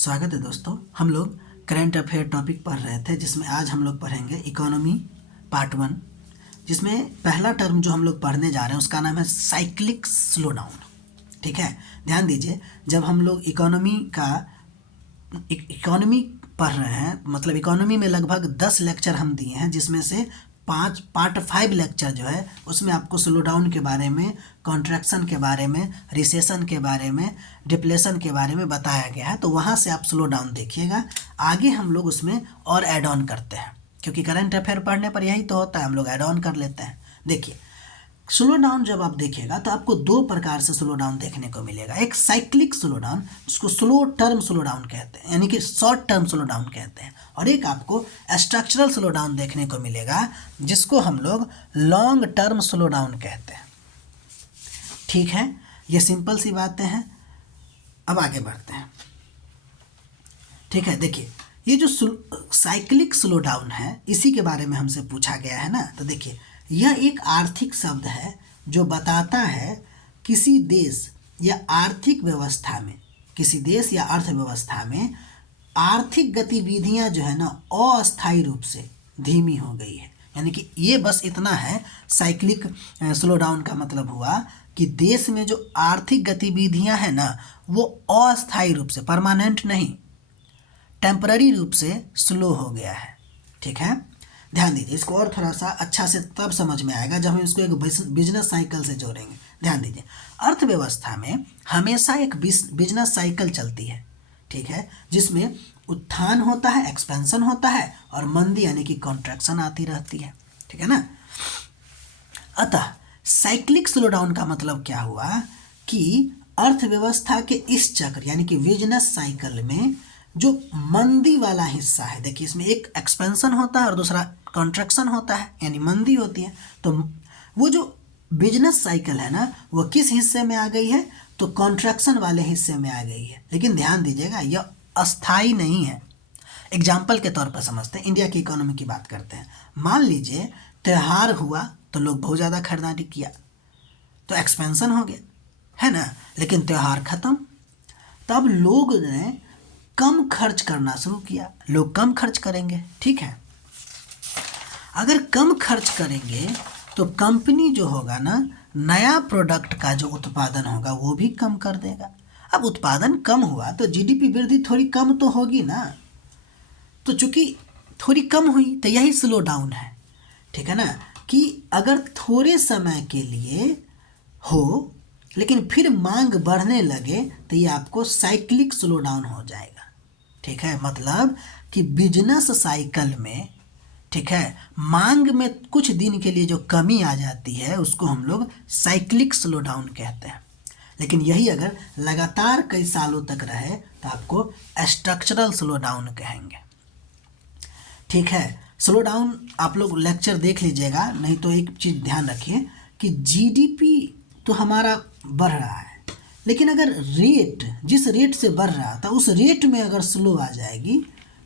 स्वागत है दोस्तों। हम लोग करंट अफेयर टॉपिक पढ़ रहे थे, जिसमें आज हम लोग पढ़ेंगे इकोनॉमी पार्ट 1, जिसमें पहला टर्म जो हम लोग पढ़ने जा रहे हैं उसका नाम है साइक्लिक स्लो डाउन। ठीक है, ध्यान दीजिए। जब हम लोग इकोनॉमी पढ़ रहे हैं, मतलब इकोनॉमी में लगभग 10 लेक्चर हम दिए हैं, जिसमें से पार्ट 5 लेक्चर जो है उसमें आपको स्लो डाउन के बारे में, कॉन्ट्रैक्शन के बारे में, रिसेशन के बारे में, डिप्लेशन के बारे में बताया गया है। तो वहाँ से आप स्लो डाउन देखिएगा। आगे हम लोग उसमें और ऐड ऑन करते हैं, क्योंकि करंट अफेयर पढ़ने पर यही तो होता है, हम लोग ऐड ऑन कर लेते हैं। देखिए, स्लो डाउन जब आप देखिएगा तो आपको दो प्रकार से स्लो डाउन देखने को मिलेगा। एक साइक्लिक स्लो डाउन, जिसको स्लो टर्म स्लो डाउन कहते हैं, यानी कि शॉर्ट टर्म स्लो डाउन कहते हैं, और एक आपको स्ट्रक्चरल स्लो डाउन देखने को मिलेगा, जिसको हम लोग लॉन्ग टर्म स्लो डाउन कहते हैं। ठीक है, ये सिंपल सी बातें हैं। अब आगे बढ़ते हैं। ठीक है, देखिए, ये जो साइक्लिक स्लो डाउन है, इसी के बारे में हमसे पूछा गया है ना। तो देखिए, यह एक आर्थिक शब्द है जो बताता है किसी देश या आर्थिक व्यवस्था में, किसी देश या अर्थव्यवस्था में आर्थिक गतिविधियां जो है ना अस्थायी रूप से धीमी हो गई है। यानी कि ये बस इतना है, साइक्लिक स्लो डाउन का मतलब हुआ कि देश में जो आर्थिक गतिविधियां हैं ना वो अस्थायी रूप से, परमानेंट नहीं, टेम्पररी रूप से स्लो हो गया है। ठीक है, ध्यान दीजिए। इसको और थोड़ा सा अच्छा से तब समझ में आएगा जब हम इसको एक बिजनेस साइकिल से जोड़ेंगे। ध्यान दीजिए, अर्थव्यवस्था में हमेशा एक बिजनेस साइकिल चलती है। ठीक है, जिसमें उत्थान होता है, एक्सपेंशन होता है, और मंदी यानी कि कॉन्ट्रैक्शन आती रहती है। ठीक है ना। अतः साइक्लिक स्लो डाउन का मतलब क्या हुआ कि अर्थव्यवस्था के इस चक्र यानी कि बिजनेस साइकिल में जो मंदी वाला हिस्सा है, देखिए इसमें एक एक्सपेंशन होता है और दूसरा कॉन्ट्रैक्शन होता है, यानी मंदी होती है। तो वो जो बिजनेस साइकिल है ना वो किस हिस्से में आ गई है, तो कॉन्ट्रैक्शन वाले हिस्से में आ गई है। लेकिन ध्यान दीजिएगा, यह अस्थाई नहीं है। एग्जाम्पल के तौर पर समझते हैं, इंडिया की इकोनॉमी की बात करते हैं। मान लीजिए त्यौहार हुआ तो लोग बहुत ज़्यादा खरीदारी किया, तो एक्सपेंशन हो गया, है ना। लेकिन त्यौहार ख़त्म, तब लोग ने कम खर्च करना शुरू किया। लोग कम खर्च करेंगे, ठीक है। अगर कम खर्च करेंगे तो कंपनी जो होगा ना, नया प्रोडक्ट का जो उत्पादन होगा वो भी कम कर देगा। अब उत्पादन कम हुआ तो जीडीपी वृद्धि थोड़ी कम तो होगी ना। तो चूंकि थोड़ी कम हुई तो यही स्लो डाउन है। ठीक है ना, कि अगर थोड़े समय के लिए हो लेकिन फिर मांग बढ़ने लगे तो ये आपको साइक्लिक स्लो डाउन हो जाएगा। ठीक है, मतलब कि बिजनेस साइकिल में, ठीक है, मांग में कुछ दिन के लिए जो कमी आ जाती है उसको हम लोग साइक्लिक स्लो डाउन कहते हैं। लेकिन यही अगर लगातार कई सालों तक रहे तो आपको स्ट्रक्चरल स्लो डाउन कहेंगे। ठीक है, स्लो डाउन आप लोग लेक्चर देख लीजिएगा। नहीं तो एक चीज़ ध्यान रखिए कि जीडीपी तो हमारा बढ़ रहा है, लेकिन अगर रेट जिस रेट से बढ़ रहा था उस रेट में अगर स्लो आ जाएगी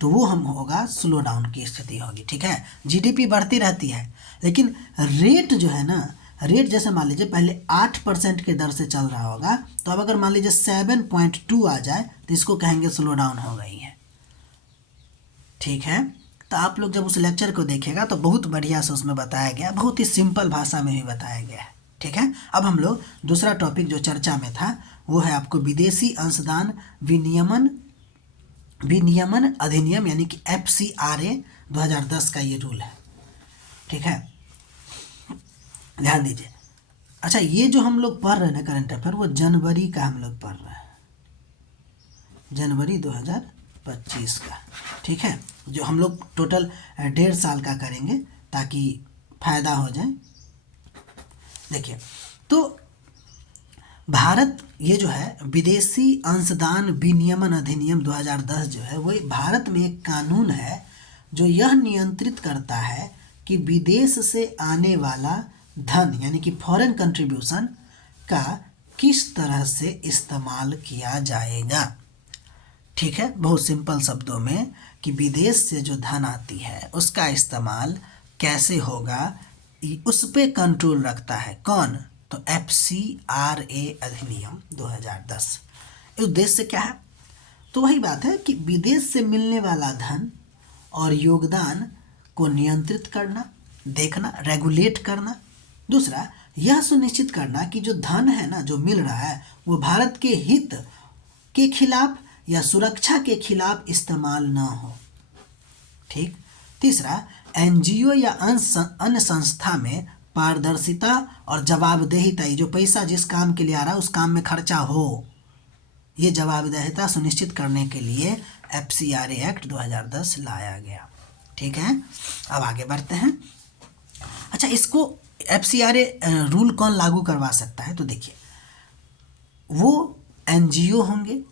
तो वो हम होगा स्लो डाउन की स्थिति होगी। ठीक है, जीडीपी बढ़ती रहती है लेकिन रेट जो है ना, रेट जैसे मान लीजिए पहले 8% के दर से चल रहा होगा, तो अब अगर मान लीजिए 7.2 आ जाए तो इसको कहेंगे स्लो डाउन हो गई है। ठीक है, तो आप लोग जब उस लेक्चर को देखेगा तो बहुत बढ़िया से उसमें बताया गया, बहुत ही सिंपल भाषा में ही बताया गया है। ठीक है, अब हम लोग दूसरा टॉपिक जो चर्चा में था वो है आपको विदेशी अंशदान विनियमन अधिनियम, यानी कि FCRA 2010 का ये रूल है। ठीक है, ध्यान दीजिए। अच्छा, ये जो हम लोग पढ़ रहे हैं ना करंट अफेयर, वो जनवरी का हम लोग पढ़ रहे हैं, जनवरी 2025 का। ठीक है, जो हम लोग टोटल 1.5 साल का करेंगे ताकि फायदा हो जाए। देखिए, तो भारत ये जो है विदेशी अंशदान विनियमन अधिनियम 2010 जो है वो भारत में एक कानून है जो यह नियंत्रित करता है कि विदेश से आने वाला धन यानी कि फॉरेन कंट्रीब्यूशन का किस तरह से इस्तेमाल किया जाएगा। ठीक है, बहुत सिंपल शब्दों में कि विदेश से जो धन आती है उसका इस्तेमाल कैसे होगा, उस पर कंट्रोल रखता है कौन, तो FCRA अधिनियम 2010। उद्देश्य क्या है, तो वही बात है कि विदेश से मिलने वाला धन और योगदान को नियंत्रित करना, देखना, रेगुलेट करना। दूसरा, यह सुनिश्चित करना कि जो धन है ना, जो मिल रहा है, वो भारत के हित के खिलाफ या सुरक्षा के खिलाफ इस्तेमाल ना हो। ठीक। तीसरा, एनजीओ या अन्य संस्था में पारदर्शिता और जवाबदेहिता, ये जो पैसा जिस काम के लिए आ रहा है उस काम में खर्चा हो, ये जवाबदेहिता सुनिश्चित करने के लिए FCRA एक्ट 2010 लाया गया। ठीक है, अब आगे बढ़ते हैं। अच्छा, इसको FCRA रूल कौन लागू करवा सकता है? तो देखिए, वो एनजीओ होंगे,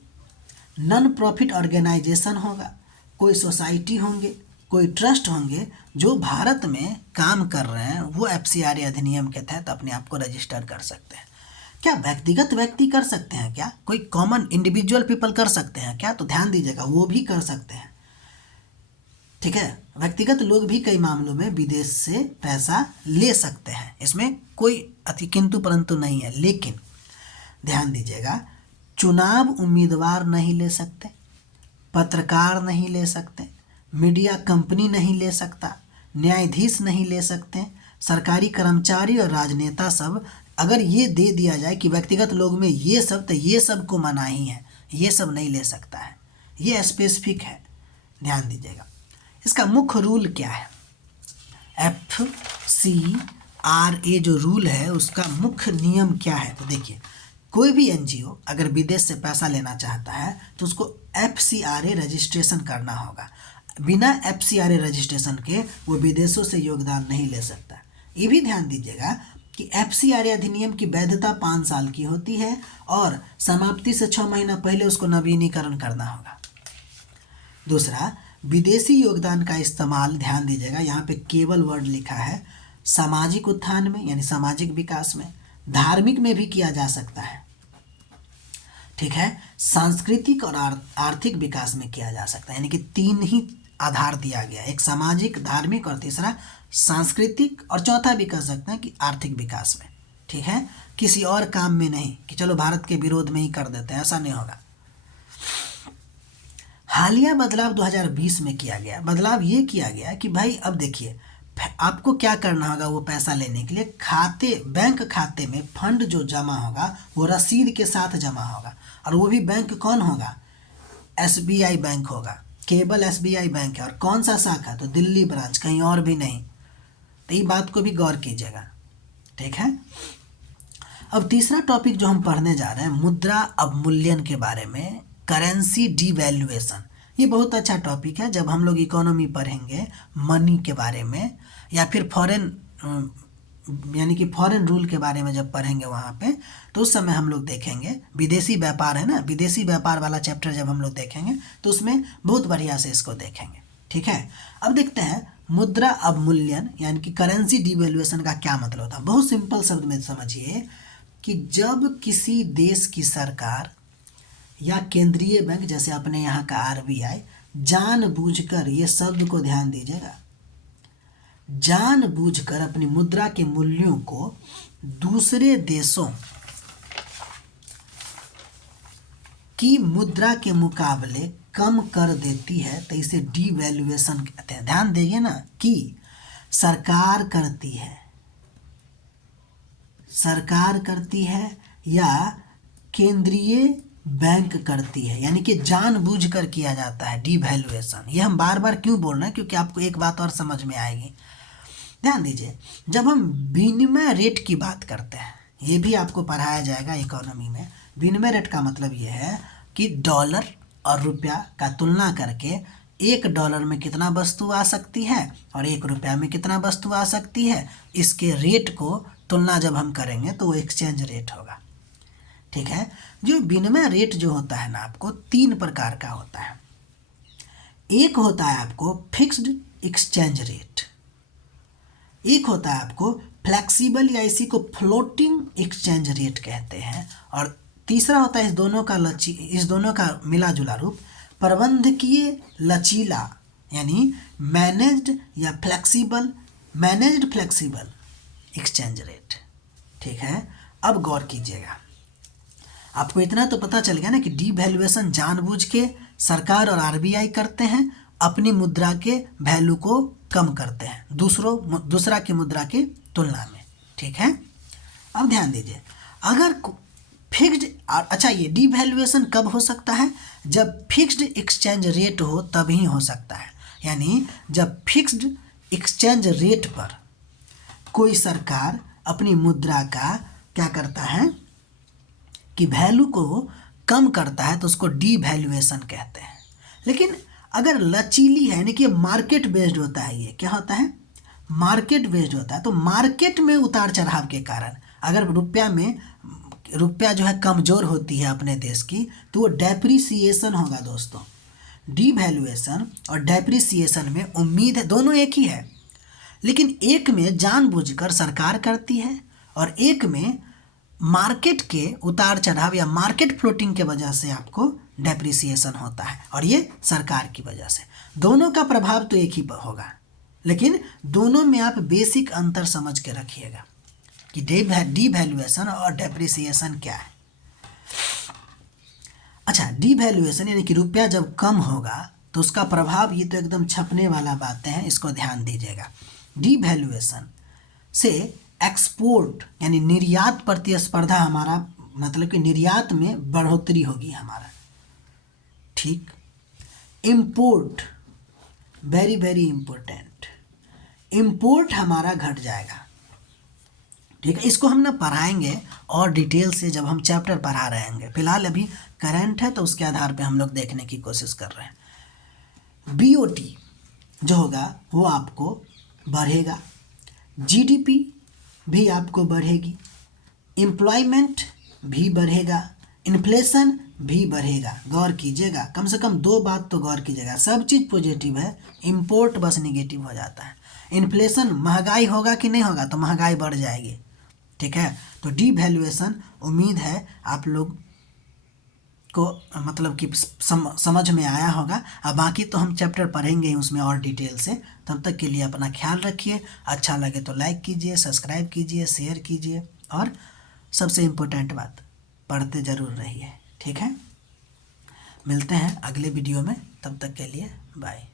नॉन प्रॉफिट ऑर्गेनाइजेशन होगा, कोई सोसाइटी होंगे, कोई ट्रस्ट होंगे जो भारत में काम कर रहे हैं, वो FCRA अधिनियम के तहत अपने आप को रजिस्टर कर सकते हैं। क्या व्यक्तिगत व्यक्ति कर सकते हैं? क्या कोई कॉमन इंडिविजुअल पीपल कर सकते हैं? क्या? तो ध्यान दीजिएगा, वो भी कर सकते हैं। ठीक है, व्यक्तिगत लोग भी कई मामलों में विदेश से पैसा ले सकते हैं, इसमें कोई अति किंतु परंतु नहीं है। लेकिन ध्यान दीजिएगा, चुनाव उम्मीदवार नहीं ले सकते, पत्रकार नहीं ले सकते, मीडिया कंपनी नहीं ले सकता, न्यायाधीश नहीं ले सकते, सरकारी कर्मचारी और राजनेता सब, अगर ये दे दिया जाए कि व्यक्तिगत लोग में ये सब, तो ये सब को मनाही है, ये सब नहीं ले सकता है, ये स्पेसिफिक है, ध्यान दीजिएगा। इसका मुख्य रूल क्या है? FCRA जो रूल है उसका मुख्य नियम क्या है? तो देखिए, कोई भी एनजीओ अगर विदेश से पैसा लेना चाहता है तो उसको FCRA रजिस्ट्रेशन करना होगा। बिना FCRA रजिस्ट्रेशन के वो विदेशों से योगदान नहीं ले सकता। ये भी ध्यान दीजिएगा कि FCRA अधिनियम की वैधता 5 साल की होती है और समाप्ति से 6 महीना पहले उसको नवीनीकरण करना होगा। दूसरा, विदेशी योगदान का इस्तेमाल, ध्यान दीजिएगा, यहाँ पे केवल वर्ड लिखा है, सामाजिक उत्थान में यानी सामाजिक विकास में, धार्मिक में भी किया जा सकता है। ठीक है, सांस्कृतिक और आर्थिक विकास में किया जा सकता है, यानी कि 3 ही आधार दिया गया, एक सामाजिक, धार्मिक और तीसरा सांस्कृतिक, और चौथा भी कह सकते हैं कि आर्थिक विकास में। ठीक है, किसी और काम में नहीं कि चलो भारत के विरोध में ही कर देते हैं, ऐसा नहीं होगा। हालिया बदलाव 2020 में किया गया। बदलाव ये किया गया कि भाई अब देखिए, आपको क्या करना होगा वो पैसा लेने के लिए, खाते, बैंक खाते में फंड जो जमा होगा वो रसीद के साथ जमा होगा, और वो भी बैंक कौन होगा? SBI बैंक होगा, केवल SBI बैंक है, और कौन सा शाखा? तो दिल्ली ब्रांच, कहीं और भी नहीं। तो ये बात को भी गौर कीजिएगा। ठीक है, अब तीसरा टॉपिक जो हम पढ़ने जा रहे हैं, मुद्रा अवमूल्यन के बारे में, करेंसी डिवैल्यूएशन। ये बहुत अच्छा टॉपिक है। जब हम लोग इकोनॉमी पढ़ेंगे, मनी के बारे में, या फिर फॉरेन यानी कि फॉरेन रूल के बारे में जब पढ़ेंगे वहाँ पे, तो उस समय हम लोग देखेंगे, विदेशी व्यापार है ना, विदेशी व्यापार वाला चैप्टर जब हम लोग देखेंगे तो उसमें बहुत बढ़िया से इसको देखेंगे। ठीक है, अब देखते हैं मुद्रा अवमूल्यन यानी कि करेंसी डिवैल्यूएशन का क्या मतलब होता है। बहुत सिंपल शब्द में समझिए कि जब किसी देश की सरकार या केंद्रीय बैंक, जैसे अपने यहाँ का RBI, जानबूझकर, ये शब्द को ध्यान दीजिएगा, जानबूझकर अपनी मुद्रा के मूल्यों को दूसरे देशों की मुद्रा के मुकाबले कम कर देती है, तो इसे डिवैल्यूएशन कहते हैं। ध्यान देंगे ना कि सरकार करती है या केंद्रीय बैंक करती है, यानी कि जानबूझकर किया जाता है डिवैल्यूएशन। ये हम बार बार क्यों बोल रहे हैं? क्योंकि आपको एक बात और समझ में आएगी। ध्यान दीजिए, जब हम विनिमय रेट की बात करते हैं, ये भी आपको पढ़ाया जाएगा इकोनॉमी में। विनिमय रेट का मतलब ये है कि डॉलर और रुपया का तुलना करके $1 में कितना वस्तु आ सकती है और ₹1 में कितना वस्तु आ सकती है, इसके रेट को तुलना जब हम करेंगे तो वो एक्सचेंज रेट होगा। ठीक है, जो विनिमय रेट जो होता है ना, आपको 3 प्रकार का होता है। एक होता है आपको फिक्स्ड एक्सचेंज रेट, एक होता है आपको फ्लेक्सिबल या इसी को फ्लोटिंग एक्सचेंज रेट कहते हैं, और तीसरा होता है इस दोनों का मिला जुला रूप प्रबंधकीय लचीला यानी मैनेज्ड फ्लेक्सिबल एक्सचेंज रेट। ठीक है, अब गौर कीजिएगा, आपको इतना तो पता चल गया ना कि डिवैल्यूएशन जानबूझ के सरकार और आरबीआई करते हैं, अपनी मुद्रा के वैल्यू को कम करते हैं दूसरा की मुद्रा की तुलना में। ठीक है, अब ध्यान दीजिए, अगर फिक्स्ड, अच्छा ये डिवैल्यूएशन कब हो सकता है? जब फिक्स्ड एक्सचेंज रेट हो तभी हो सकता है। यानी जब फिक्स्ड एक्सचेंज रेट पर कोई सरकार अपनी मुद्रा का क्या करता है कि वैल्यू को कम करता है तो उसको डिवैल्यूएशन कहते हैं। लेकिन अगर लचीली है, यानी कि मार्केट बेस्ड होता है, ये क्या होता है? मार्केट बेस्ड होता है। तो मार्केट में उतार चढ़ाव के कारण अगर रुपया जो है कमज़ोर होती है अपने देश की, तो वो डेप्रिसिएशन होगा दोस्तों। डिवैल्यूएशन और डेप्रिसिएशन में उम्मीद है, दोनों एक ही है, लेकिन एक में जानबूझकर सरकार करती है और एक में मार्केट के उतार चढ़ाव या मार्केट फ्लोटिंग के वजह से आपको डेप्रिसिएशन होता है, और ये सरकार की वजह से। दोनों का प्रभाव तो एक ही होगा, लेकिन दोनों में आप बेसिक अंतर समझ के रखिएगा कि डिवैल्यूएशन और डेप्रिसिएशन क्या है। अच्छा, डिवैल्यूएशन यानी कि रुपया जब कम होगा तो उसका प्रभाव, ये तो एकदम छपने वाला बातें हैं, इसको ध्यान दीजिएगा। डिवैल्यूएशन से एक्सपोर्ट यानी निर्यात प्रतिस्पर्धा हमारा, मतलब कि निर्यात में बढ़ोतरी होगी हमारा। ठीक, import, very very important, import हमारा घट जाएगा। ठीक है, इसको हम ना पढ़ाएंगे और डिटेल से जब हम चैप्टर पढ़ा रहे होंगे। फिलहाल अभी करंट है तो उसके आधार पे हम लोग देखने की कोशिश कर रहे हैं। बीओटी जो होगा वो आपको बढ़ेगा, जीडीपी भी आपको बढ़ेगी, एम्प्लॉयमेंट भी बढ़ेगा, इन्फ्लेशन भी बढ़ेगा। गौर कीजिएगा, कम से कम 2 बात तो गौर कीजिएगा, सब चीज़ पॉजिटिव है, इम्पोर्ट बस निगेटिव हो जाता है। इन्फ्लेशन, महंगाई होगा कि नहीं होगा, तो महंगाई बढ़ जाएगी। ठीक है, तो डिवैल्यूएशन उम्मीद है आप लोग को मतलब कि समझ में आया होगा। अब बाकी तो हम चैप्टर पढ़ेंगे ही उसमें और डिटेल से। तब तक के लिए अपना ख्याल रखिए, अच्छा लगे तो लाइक कीजिए, सब्सक्राइब कीजिए, शेयर कीजिए, और सबसे इम्पोर्टेंट बात, पढ़ते ज़रूर रहिए। ठीक है, मिलते हैं अगले वीडियो में, तब तक के लिए बाय।